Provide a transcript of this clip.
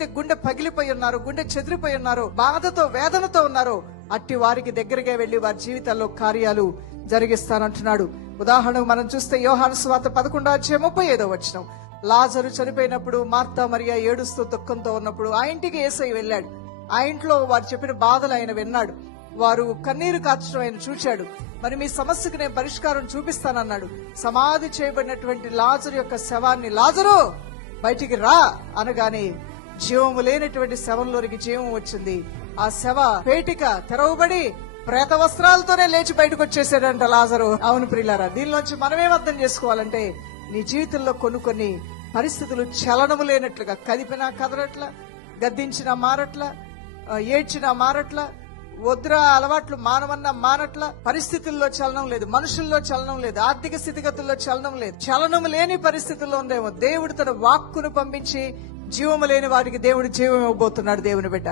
ఎవరైతే గుండె పగిలిపోయి ఉన్నారో, గుండె చెదిరిపోయి ఉన్నారో, బాధతో వేదనతో ఉన్నారో అట్టి వారికి దగ్గరగా వెళ్లి వారి జీవితాల్లో కార్యాలు జరిగిస్తానంటున్నాడు. ఉదాహరణకు మనం చూస్తే యోహాను సువార్త 11:35 లాజరు చనిపోయినప్పుడు మార్తా మరియా ఏడుస్తూ దుఃఖంతో ఉన్నప్పుడు ఆ ఇంటికి యేసయ్య వెళ్ళాడు. ఆ ఇంట్లో వారు చెప్పిన బాధలు ఆయన విన్నాడు. వారు కన్నీరు కార్చడం ఆయన చూశాడు. మరి మీ సమస్యకు నేను పరిష్కారం చూపిస్తానన్నాడు. సమాధి చేయబడినటువంటి లాజరు యొక్క శవాన్ని, లాజరు బయటికి రా అనగానే జీవము లేనటువంటి శవంలోనికి జీవం వచ్చింది. ఆ శవ పేటిక తెరవబడి ప్రేత వస్త్రాలతోనే లేచి బయటకు వచ్చేసాడంట లాజరు. అవును ప్రియులారా, దీనిలోంచి మనమేం అర్థం చేసుకోవాలంటే, నీ జీవితంలో కొన్ని పరిస్థితులు చలనము లేనట్లుగా, కదిపినా కదలట్ల, గద్దించినా మారట్ల, ఏడ్చినా మారట్ల, వద్ర అలవాట్లు మానవన్నా మానట్ల, పరిస్థితుల్లో చలనం లేదు, మనుషుల్లో చలనం లేదు, ఆర్థిక స్థితిగతుల్లో చలనం లేదు. చలనం లేని పరిస్థితుల్లో ఉందేమో దేవుడు తన వాక్కును పంపించి జీవము లేని వారికి దేవుడు జీవం ఇవ్వబోతున్నాడు. దేవుని బిడ్డ,